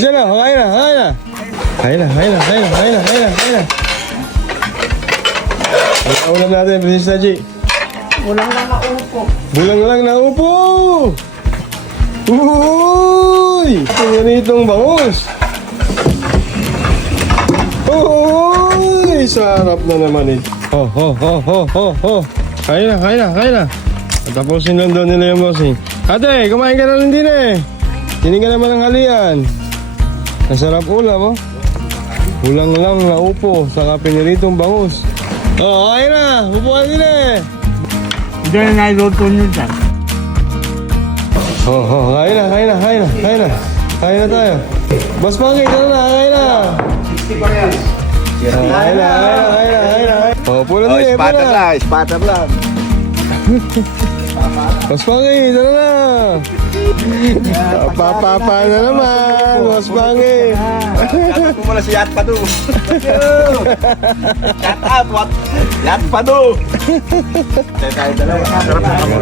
Diyan na, kain na, kain na. Kain na, kain na, kain na, kain na, kain na, kain na. Ang ulam natin, Princess Taji. Bulang lang na upo. Bulang lang na upo! Uy! Pinganitong bangus! Uy! Sarap na naman eh. Ho, ho, ho, ho, ho, ho. Kain na, kain na, kain na. Tapusin lang doon nila yung bossing. Ate, kumain ka na rin din eh. Tinig ka naman ng halian. Nasarap ulam oh. Bulang lang na upo sa piniritong bangus. Oh, kain na. Upo ka din eh. Diyan na nailuto nyo dyan. Oh, kain na, kain na, kain na, kain na. Kain na tayo. Boss Monkey, tara na, kain na. 60 parehas. Kain na, kain na, kain na, kain na. Oh, pula din eh, Spatter pula. lang, spatter lang. Boss Monkey, tara na. Papa na naman, Boss Monkey. Shoutout mo muna si Yat Padu. Shout out, what? Yat Padu. Tayo dalawa. Sarap na kamo.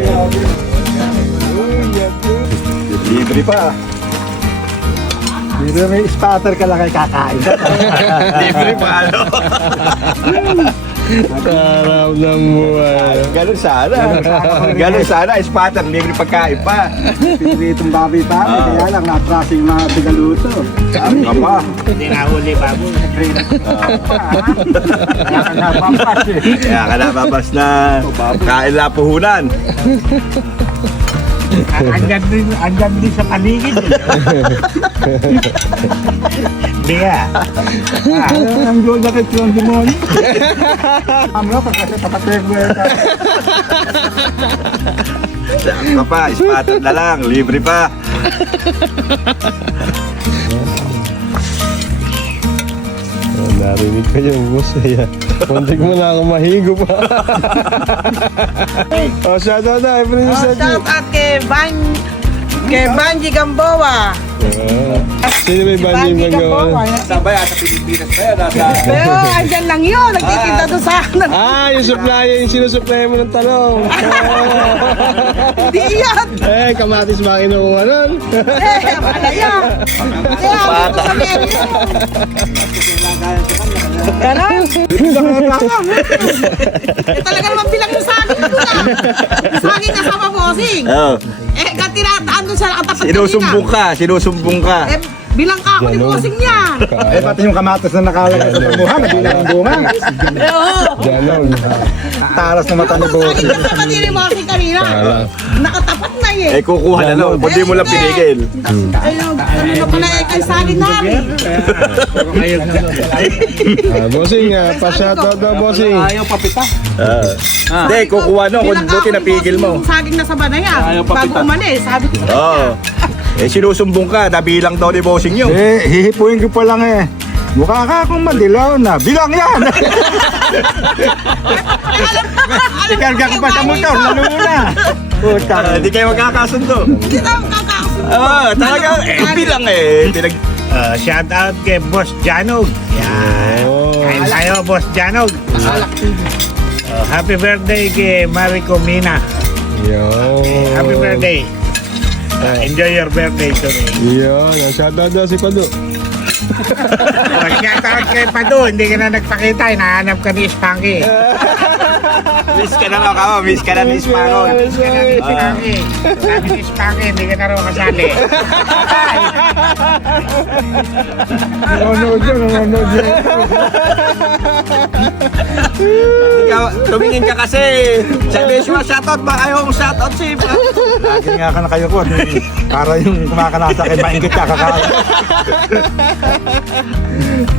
Libre pa. Libre may spatter ka lang kay kakain. Libre pa, ano? Sarap ng buhay. Ganun sana. Ganun sana, spatter, libre pagkain pa. Pinitong baboy pa. Kaya lang na-tracing mga tigaluto. Sabi ka pa. Hindi nahuli baboy. Kaya ka napapas eh. Kaya ka napabas na kain lang puhunan. Andyan din sa paligid. Biya. Ang doon na kayo ang demonyo. Amlo, pagkasi papatek mo yan. Sabi ka pa, spatter na lang, libre pa. Oh, narinig ko yung boss eh. Muntik mo na ako mahigo pa. Oh, shoutout na, Princess Taji. Shout out kay Banji Gamboa. Sino may banji magawa? Sabay, sa Pilipinas ba yan? Pero andyan lang yun, nagtitinda doon sa akin. Ah, yung supplier, yung sinusupply mo ng talong. Hindi yan. Eh, kamatis ba kinukuha nun? Malaya. Kaya ako sa menu. Ganon. Talaga naman bilang yung saging doon ah. Saging kasama bossing. Oh, Eh, tinataan doon siya nakatapat sinusumbong ka, sinusumbong ka. Eh, bilang ka ako ni bossing niya. Eh, pati yung kamatas na nakalagay sa pagbuhan, nabilang ang bunga. Eh, oo. Ganon. Taras na mata ni Yung Boss. saging kasama din ni bossing kanina. Nakatapat na eh. Eh, kukuha na lang, kundi mo lang pinigil. Ayun, ano na pala eh, kay saging namin. Bossing, pa-shoutout daw, bossing. Ayaw papita. Hindi, kukuha na, kung buti napigil mo. Yung saging na sa banaya. Bago umalis, sabi ko. Oo. Eh, sinusumbong ka, nabilang daw ni bossing yun. Eh, hihipuin ko pa lang eh. Mukha ka akong mandilaw na. Bilang yan! Ikarga ko pa sa motor, lalo mo na. Puta. Hindi kayo magkakasundo. Hindi na makakasunod. Oo, talaga, eh, bilang eh. Shout out kay Boss Janog. Yan. Oh. Kain tayo, Boss Janog. Happy birthday kay Marico Mina. Happy Yo. birthday. Enjoy your birthday today. Yun, shoutout daw si Pado. Shout out kay Pado. Hindi ka na nagpakita. Hinahanap ka ni Spanky. Miss ka na ka, miss ka na ni Spangon. Miss ka na ni Spanky. Sabi ni Spanky, hindi ka na raw kasali. Nanonood yun, nanonood yun. Tumingin ka kasi. Sabi siya, shoutout ba? Ayaw kong shoutout si Iba. Lagi nga ka na kayo ko. Para yung kumakanasa kay maingit ka kakain.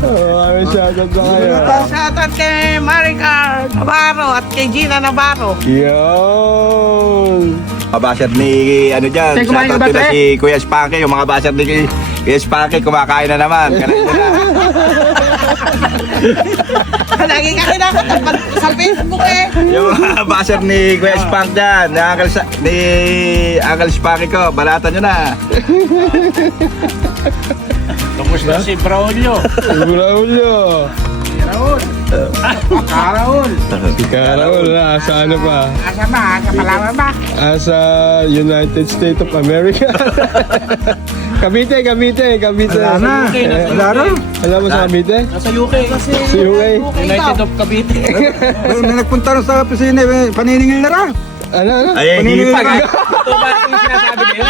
Oh, may shoutout ba kayo? Shout out kay Maricar Navarro at kay Gina Navarro. Yun. Mga basher ni, ano dyan, shoutout nila si Kuya Spanky. Yung mga basher ni Kuya Spanky, kumakain na naman. Kanain na. Lagi ka kinakatapat sa Facebook eh. Yung mga basher ni Kuya Spank dyan, ni Uncle Spanky ko, balatan nyo na. Tapos na si Braulio. Raulio. Raul. Raul. Si Karaol na, sa ano pa? Asa ba? Asa Palawan ba? Sa United States of America. Cavite, Cavite, Cavite. Wala na. Wala rin. Wala mo sa Cavite? Nasa UK kasi. Sa UK? United of Cavite. May nagpunta rin sa opisina, paniningil na rin. Ano? Ay, hindi Paniningil pa. na. Ito ba yung sinasabi niya?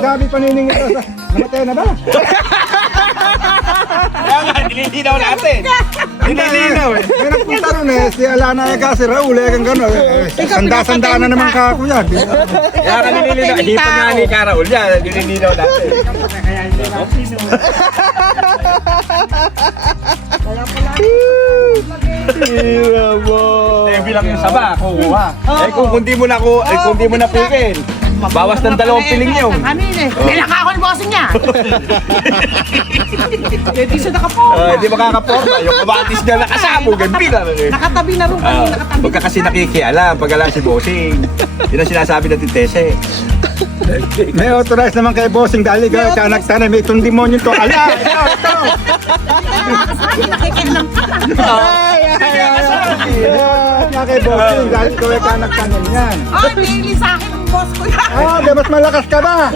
Sabi paniningil na sa namatay na ba? Kaya nga, nililinaw natin. Nililinaw eh. May nagpunta rin si Alana kasi Raul, kang gano'n. Sanda-sanda na naman ka kuya. Kaya nga nililinaw. Hipan nga ni Karaul yan. Nililinaw natin. Hira mo. Eh, bilang yung saba, kukuha. Eh, kung di mo na pikin, bawas ng 2 piling yun. Kanina eh. Nilaka ako ni bossing niya. Hindi siya nakaporma. Hindi makakaporma. Yung kamatis na nakasabog, ang bilang eh. Nakatabi na rin kami, nakatabi. Huwag ka kasi nakikialam pag alam si Bossing. Yun ang sinasabi ng Titese. May authorized naman kay Bossing dahil ka nagtanay, may itong demonyo to. Ala, ito. Nakikialam ka. Kaya kay Bossing dahil ikaw ay ka nagtanay yan. Oh, daily sa akin ang boss ko yan. Ah, di mas malakas ka ba?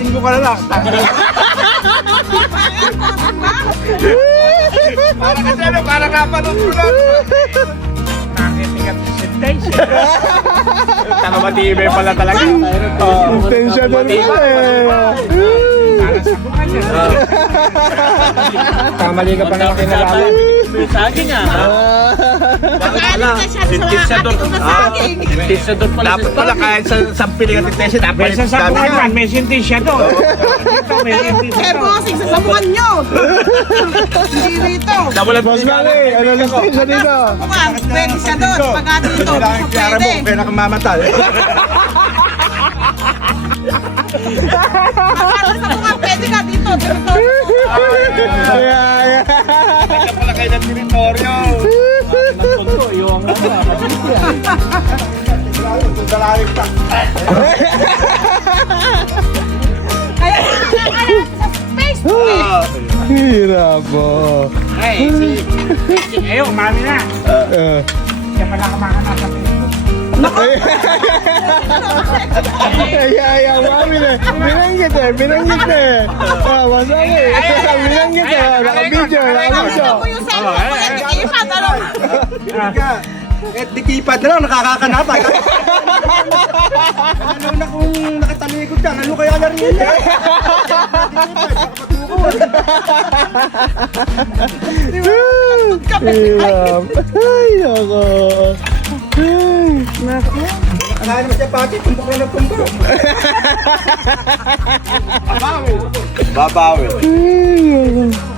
Linggo ka na lang. Para kasi ano, para napanood ko lang. Nakitingat si Sintensya. Tanga matibay pala talaga. Tensya doon pala eh. Kamali ka pa naman kinalaman. Sa akin niya. Nag-aalit na siya sa akin na saging. Sentensyador pala Dapat pala kahit sa sampiling ang Titese, dapat Sa sabukan man, may sentensyador. Eh, bossing, sa sabungan nyo. Hindi rito. Nawalan Boss Mali, ano lang tensya dito? Sabungan, pwede siya doon. Pagka dito, Kailangan hindi klara siya mo, pwede. kaya nakamamatay. Pagka sa sabungan, pwede ka dito. Dito. Kaya pala kayo ng teritoryo. Yung Dalalim pa. Kaya sa Facebook. Hira po. Ayaw, mami na. Kaya pala kumakana sa Facebook. Ay, mami na. Binanggit eh. Ah, masali. Binanggit eh. Naka-video. Nakita mo yung cellphone ko yan, ipat, ano? Eh, di kipad na lang, nakakakanata. Ano na kung nakatalikod ka, ano kaya na rin yan? Hirap. Ay, ako. Kaya naman siya pati, tumbok na ng tumbok. Babawi. Ay, ako.